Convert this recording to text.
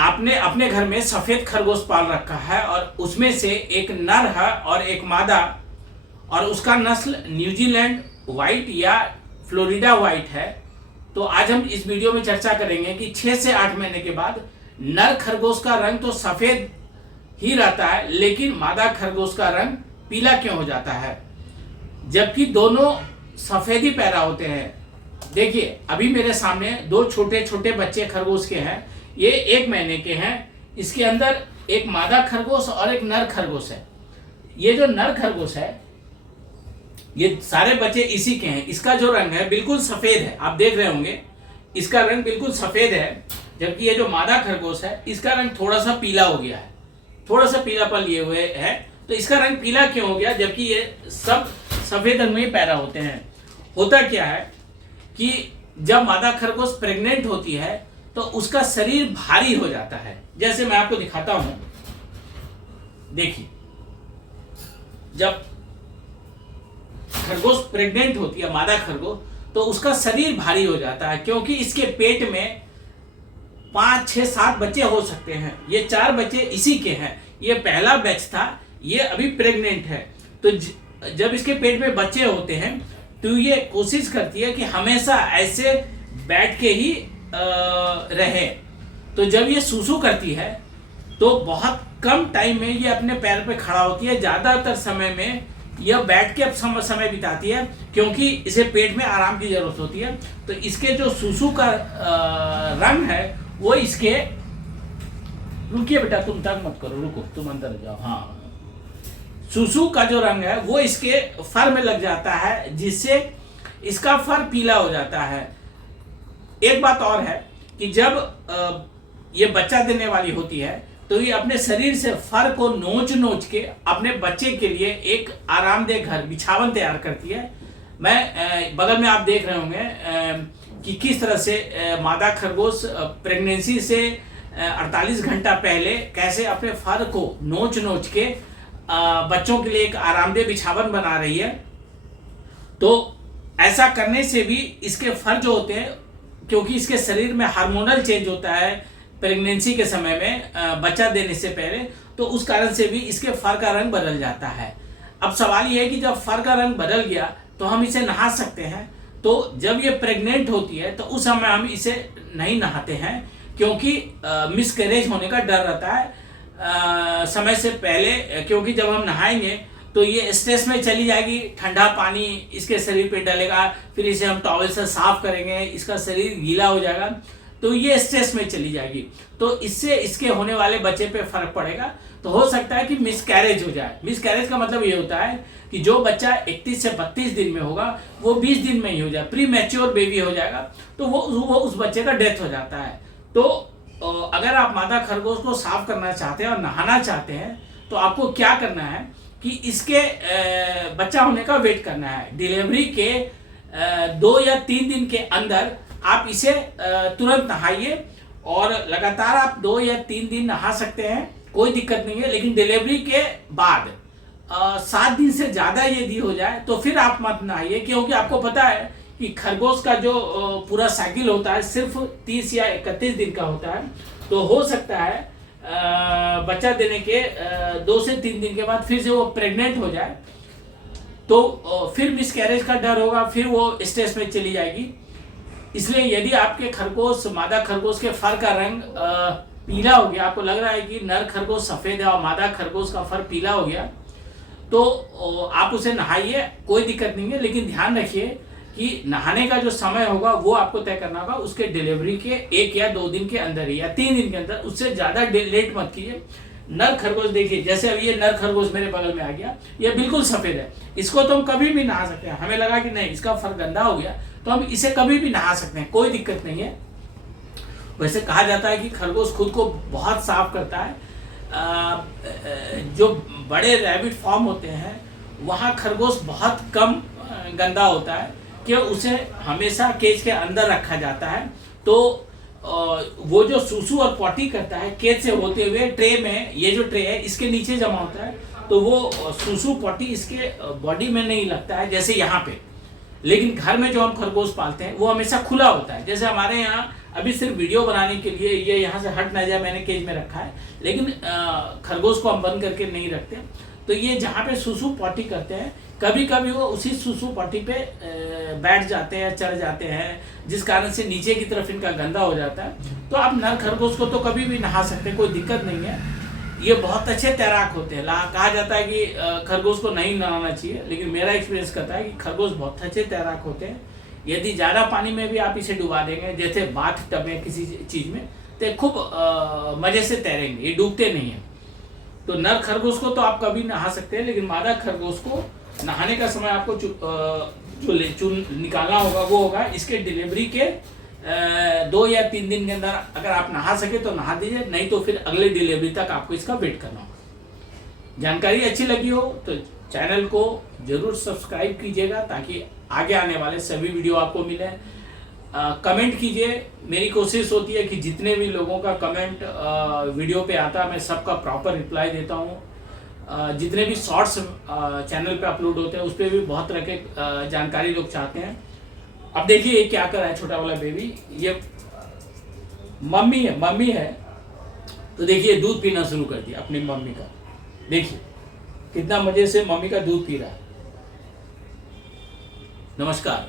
आपने अपने घर में सफेद खरगोश पाल रखा है और उसमें से एक नर है और एक मादा, और उसका नस्ल न्यूजीलैंड वाइट या फ्लोरिडा वाइट है, तो आज हम इस वीडियो में चर्चा करेंगे कि 6 से 8 महीने के बाद नर खरगोश का रंग तो सफेद ही रहता है, लेकिन मादा खरगोश का रंग पीला क्यों हो जाता है, जबकि दोनों सफेद ही पैदा होते हैं। देखिए, अभी मेरे सामने दो छोटे छोटे बच्चे खरगोश के हैं। ये 1 महीने के हैं। इसके अंदर एक मादा खरगोश और एक नर खरगोश है। ये जो नर खरगोश है, ये सारे बच्चे इसी के हैं। इसका जो रंग है बिल्कुल सफेद है, आप देख रहे होंगे, इसका रंग बिल्कुल सफेद है। जबकि ये जो मादा खरगोश है, इसका रंग थोड़ा सा पीला हो गया है, थोड़ा सा पीलापन लिए हुए है। तो इसका रंग पीला क्यों हो गया, जबकि ये सब सफेद रंग में ही पैदा होते हैं। होता क्या है कि जब मादा खरगोश प्रेग्नेंट होती है तो उसका शरीर भारी हो जाता है। जैसे मैं आपको दिखाता हूं, देखिए, जब खरगोश प्रेग्नेंट होती है मादा खरगोश, तो उसका शरीर भारी हो जाता है, क्योंकि इसके पेट में 5, 6, 7 बच्चे हो सकते हैं। ये 4 बच्चे इसी के हैं। ये पहला बैच था, ये अभी प्रेग्नेंट है। तो जब इसके पेट में बच्चे होते हैं तो ये कोशिश करती है कि हमेशा ऐसे बैठ के ही रहे। तो जब ये सूसू करती है तो बहुत कम टाइम में ये अपने पैर पे खड़ा होती है। ज़्यादातर समय में यह बैठ के समय बिताती है, क्योंकि इसे पेट में आराम की जरूरत होती है। तो इसके जो सूसू का रंग है वो इसके, रुकिए बेटा, तुम तंग मत करो, रुको, तुम अंदर जाओ। हाँ, सूसू का जो रंग है वो इसके फर में लग जाता है, जिससे इसका फर पीला हो जाता है। एक बात और है कि जब ये बच्चा देने वाली होती है तो ये अपने शरीर से फर को नोच के अपने बच्चे के लिए एक आरामदेह घर, बिछावन तैयार करती है। मैं बगल में आप देख रहे होंगे कि किस तरह से मादा खरगोश प्रेगनेंसी से 48 घंटा पहले कैसे अपने फर को नोच के बच्चों के लिए एक आरामदेह बिछावन बना रही है। तो ऐसा करने से भी इसके फर जो होते हैं, क्योंकि इसके शरीर में हार्मोनल चेंज होता है प्रेगनेंसी के समय में, बच्चा देने से पहले, तो उस कारण से भी इसके फर का रंग बदल जाता है। अब सवाल यह है कि जब फर का रंग बदल गया तो हम इसे नहा सकते हैं। तो जब ये प्रेग्नेंट होती है तो उस समय हम इसे नहीं नहाते हैं, क्योंकि मिसकैरेज होने का डर रहता है समय से पहले। क्योंकि जब हम नहाएंगे तो ये स्ट्रेस में चली जाएगी, ठंडा पानी इसके शरीर पे डलेगा, फिर इसे हम टॉवल से साफ करेंगे, इसका शरीर गीला हो जाएगा, तो ये स्ट्रेस में चली जाएगी। तो इससे इसके होने वाले बच्चे पे फर्क पड़ेगा। तो हो सकता है कि मिसकैरेज हो जाए। मिसकैरेज का मतलब ये होता है कि जो बच्चा 31 से 32 दिन में होगा वो 20 दिन में ही हो जाए, प्री मैच्योर बेबी हो जाएगा, तो वो उस बच्चे का डेथ हो जाता है। तो अगर आप मादा खरगोश को साफ करना चाहते हैं और नहाना चाहते हैं तो आपको क्या करना है कि इसके बच्चा होने का वेट करना है। डिलीवरी के 2 या 3 दिन के अंदर आप इसे तुरंत नहाइए, और लगातार आप 2 या 3 दिन नहा सकते हैं, कोई दिक्कत नहीं है। लेकिन डिलीवरी के बाद 7 दिन से ज़्यादा यदि हो जाए तो फिर आप मत नहाइए, क्योंकि आपको पता है कि खरगोश का जो पूरा साइकिल होता है सिर्फ 30 या 31 दिन का होता है। तो हो सकता है बच्चा देने के 2 से 3 दिन के बाद फिर से वो प्रेग्नेंट हो जाए, तो फिर मिसकैरेज का डर होगा, फिर वो स्ट्रेस में चली जाएगी। इसलिए यदि आपके खरगोश, मादा खरगोश के फर का रंग पीला हो गया, आपको लग रहा है कि नर खरगोश सफ़ेद है और मादा खरगोश का फर पीला हो गया, तो आप उसे नहाइए, कोई दिक्कत नहीं है। लेकिन ध्यान रखिए कि नहाने का जो समय होगा वो आपको तय करना होगा उसके डिलीवरी के 1 या 2 दिन के अंदर ही, या 3 दिन के अंदर, उससे ज़्यादा लेट मत कीजिए। नर खरगोश देखिए, जैसे अभी ये नर खरगोश मेरे बगल में आ गया, ये बिल्कुल सफ़ेद है, इसको तो हम कभी भी नहा सकते हैं। हमें लगा कि नहीं, इसका फर गंदा हो गया, तो हम इसे कभी भी नहा सकते हैं, कोई दिक्कत नहीं है। वैसे कहा जाता है कि खरगोश खुद को बहुत साफ करता है। जो बड़े रैबिट फार्म होते हैं वहाँ खरगोश बहुत कम गंदा होता है, कि उसे हमेशा केज के अंदर रखा जाता है। तो वो जो सूसू और पॉटी करता है केज से होते हुए ट्रे में, ये जो ट्रे है इसके नीचे जमा होता है, तो वो सूसू पॉटी इसके बॉडी में नहीं लगता है। जैसे यहाँ पे लेकिन घर में जो हम खरगोश पालते हैं वो हमेशा खुला होता है। जैसे हमारे यहाँ अभी सिर्फ वीडियो बनाने के लिए ये यहाँ से हट ना जाए मैंने केज में रखा है, लेकिन खरगोश को हम बंद करके नहीं रखते। तो ये जहाँ पे सुसु पॉटी करते हैं, कभी कभी वो उसी सुसु पॉटी पे बैठ जाते हैं, चढ़ जाते हैं, जिस कारण से नीचे की तरफ इनका गंदा हो जाता है। तो आप नर खरगोश को तो कभी भी नहा सकते हैं, कोई दिक्कत नहीं है। ये बहुत अच्छे तैराक होते हैं। कहा जाता है कि खरगोश को नहीं नहाना चाहिए, लेकिन मेरा एक्सपीरियंस कहता है कि खरगोश बहुत अच्छे तैराक होते हैं। यदि ज़्यादा पानी में भी आप इसे डुबा देंगे, जैसे बाथ टब में किसी चीज़ में, तो खूब मज़े से तैरेंगे, ये डूबते नहीं हैं। तो नर खरगोश को तो आप कभी नहा सकते हैं, लेकिन मादा खरगोश को नहाने का समय आपको जो निकालना होगा वो होगा इसके डिलीवरी के 2 या 3 दिन के अंदर। अगर आप नहा सके तो नहा दीजिए, नहीं तो फिर अगले डिलीवरी तक आपको इसका वेट करना होगा। जानकारी अच्छी लगी हो तो चैनल को जरूर सब्सक्राइब कीजिएगा, ताकि आगे आने वाले सभी वीडियो आपको मिले। कमेंट कीजिए, मेरी कोशिश होती है कि जितने भी लोगों का कमेंट वीडियो पे आता है मैं सबका प्रॉपर रिप्लाई देता हूँ। जितने भी शॉर्ट्स चैनल पे अपलोड होते हैं उस पर भी बहुत तरह के जानकारी लोग चाहते हैं। अब देखिए ये क्या कर रहा है छोटा वाला बेबी, ये मम्मी है। तो देखिए दूध पीना शुरू कर दिया अपनी मम्मी का, देखिए कितना मजे से मम्मी का दूध पी रहा है। नमस्कार।